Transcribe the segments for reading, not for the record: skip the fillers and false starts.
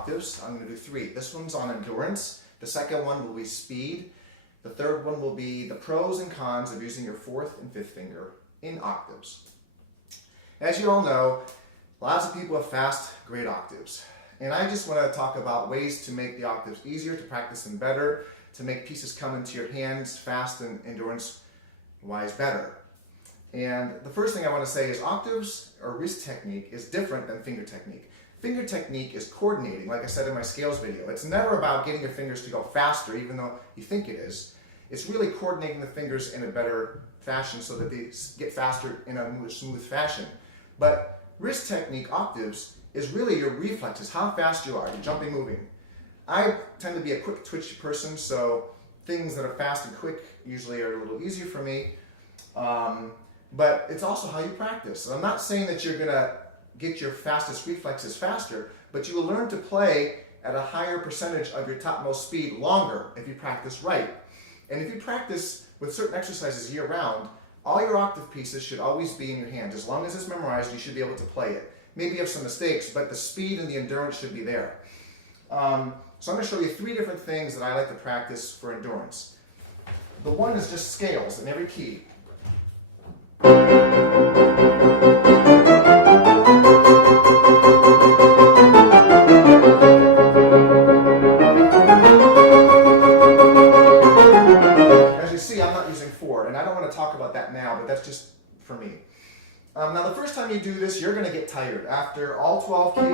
octaves. I'm going to do 3. This one's on endurance. The second one will be speed. The third one will be the pros and cons of using your 4th and 5th finger in octaves. As you all know, lots of people have fast, great octaves. And I just want to talk about ways to make the octaves easier, to practice them better, to make pieces come into your hands fast and endurance-wise better. And the first thing I want to say is octaves or wrist technique is different than finger technique. Finger technique is coordinating, like I said in my scales video. It's never about getting your fingers to go faster, even though you think it is. It's really coordinating the fingers in a better fashion so that they get faster in a more smooth fashion. But wrist technique, octaves, is really your reflexes, how fast you are, your jumping, moving. I tend to be a quick twitchy person, so things that are fast and quick usually are a little easier for me. But it's also how you practice. So I'm not saying that you're going to get your fastest reflexes faster, but you will learn to play at a higher percentage of your topmost speed longer if you practice right. And if you practice with certain exercises year-round, all your octave pieces should always be in your hands. As long as it's memorized, you should be able to play it. Maybe you have some mistakes, but the speed and the endurance should be there. So I'm going to show you 3 different things that I like to practice for endurance. The one is just scales in every key. As you see, I'm not using 4, and I don't want to talk about that now, but that's just for me. Now the first time you do this, you're going to get tired. After all 12 keys,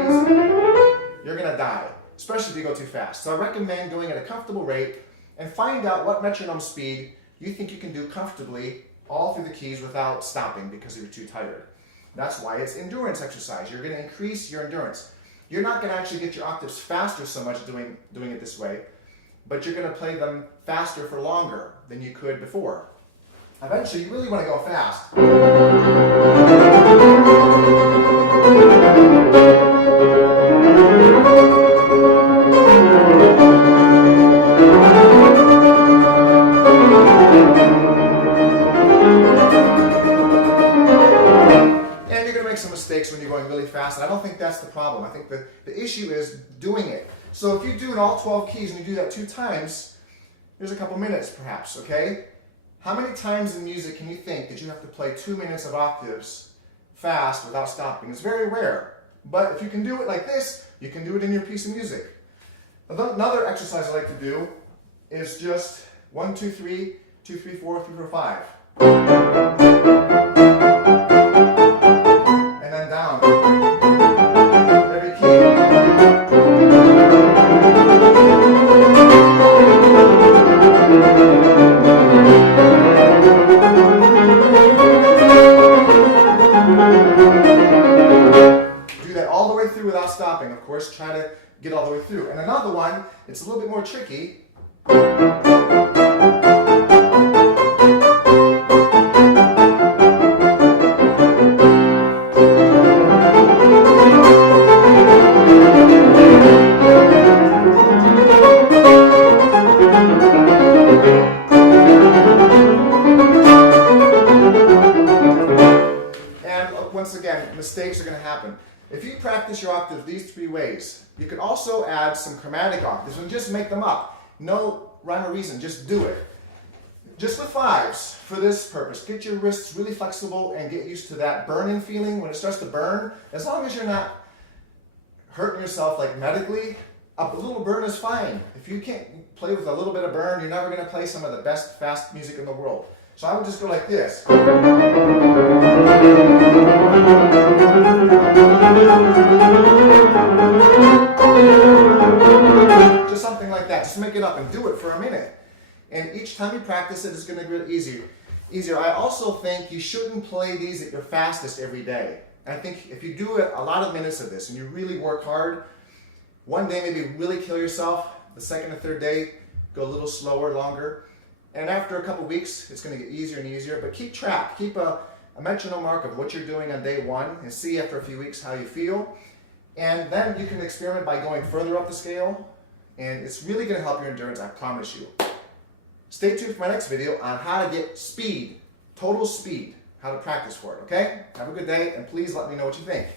you're going to die, especially if you go too fast. So I recommend going at a comfortable rate and find out what metronome speed you think you can do comfortably all through the keys without stopping because you're too tired. That's why it's endurance exercise. You're going to increase your endurance. You're not going to actually get your octaves faster so much doing it this way, but you're going to play them faster for longer than you could before. Eventually, you really want to go fast. And you're going to make some mistakes when you're going really fast, and I don't think that's the problem. I think the issue is doing it. So if you do it all 12 keys and you do that 2 times, there's a couple minutes perhaps, okay? How many times in music can you think that you have to play 2 minutes of octaves fast without stopping? It's very rare. But if you can do it like this, you can do it in your piece of music. Another exercise I like to do is just 1, 2, 3, 2, 3, 4, 3, 4, 5. And then down. Every key. Without stopping, of course, try to get all the way through. And another one, it's a little bit more tricky. And once again, mistakes are going to happen. If you practice your octaves these 3 ways, you can also add some chromatic octaves and just make them up. No rhyme or reason, just do it. Just with 5s for this purpose. Get your wrists really flexible and get used to that burning feeling when it starts to burn. As long as you're not hurting yourself like medically, a little burn is fine. If you can't play with a little bit of burn, you're never going to play some of the best fast music in the world. So I would just go like this. Just something like that. Just make it up and do it for a minute. And each time you practice it, it's going to get easier. I also think you shouldn't play these at your fastest every day. I think if you do a lot of minutes of this and you really work hard, one day maybe really kill yourself. The second or third day, go a little slower, longer. And after a couple weeks, it's going to get easier and easier. But keep track. Keep a metronome mark of what you're doing on day 1 and see after a few weeks how you feel. And then you can experiment by going further up the scale. And it's really going to help your endurance, I promise you. Stay tuned for my next video on how to get speed, total speed, how to practice for it, okay? Have a good day, and please let me know what you think.